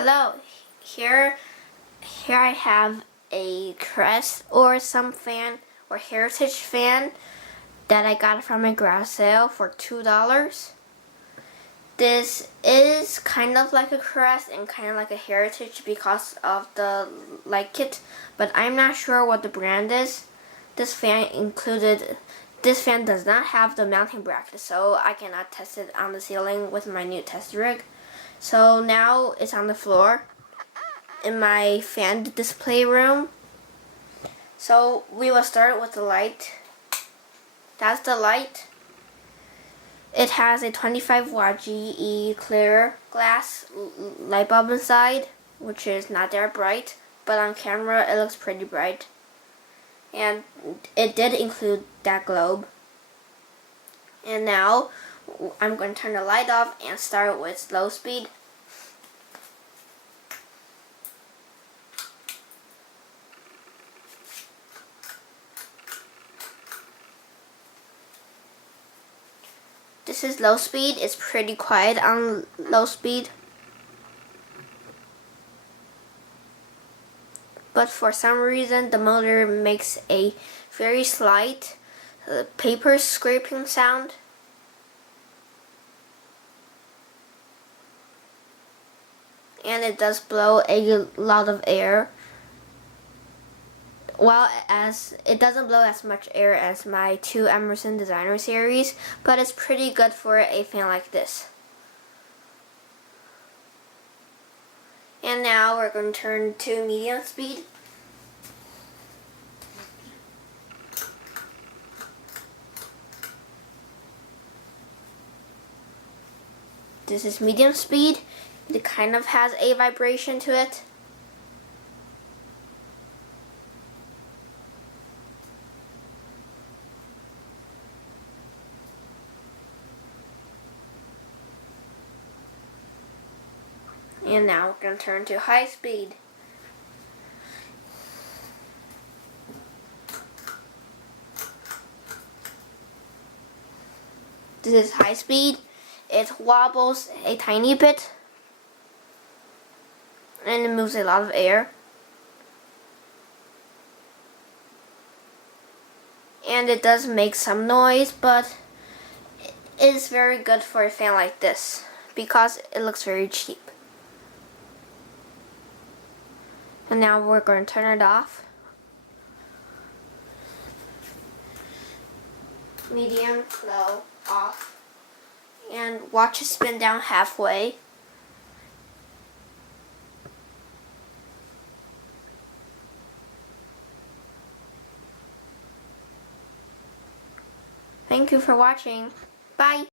Hello, here I have a Crest or some fan or heritage fan that I got from a garage sale for $2. This is kind of like a Crest and kind of like a heritage because of the like kit, but I'm not sure what the brand is. This fan does not have the mounting bracket, so I cannot test it on the ceiling with my new test rig. So now it's on the floor in my fan display room. So we will start with the light. That's the light. It has a 25-watt GE clear glass light bulb inside, which is not that bright, but on camera it looks pretty bright. And it did include that globe. And now I'm going to turn the light off and start with low speed. This is low speed. It's pretty quiet on low speed. But for some reason the motor makes a very slight paper scraping sound. And it does blow a lot of air. Well, as it doesn't blow as much air as my 2 Emerson Designer series, but it's pretty good for a fan like this. And now we're going to turn to medium speed. This is medium speed. It kind of has a vibration to it. And now we're going to turn to high speed. This is high speed. It wobbles a tiny bit. And it moves a lot of air. And it does make some noise, but it is very good for a fan like this because it looks very cheap. And now we're going to turn it off. Medium, low, off. And watch it spin down halfway. Thank you for watching. Bye.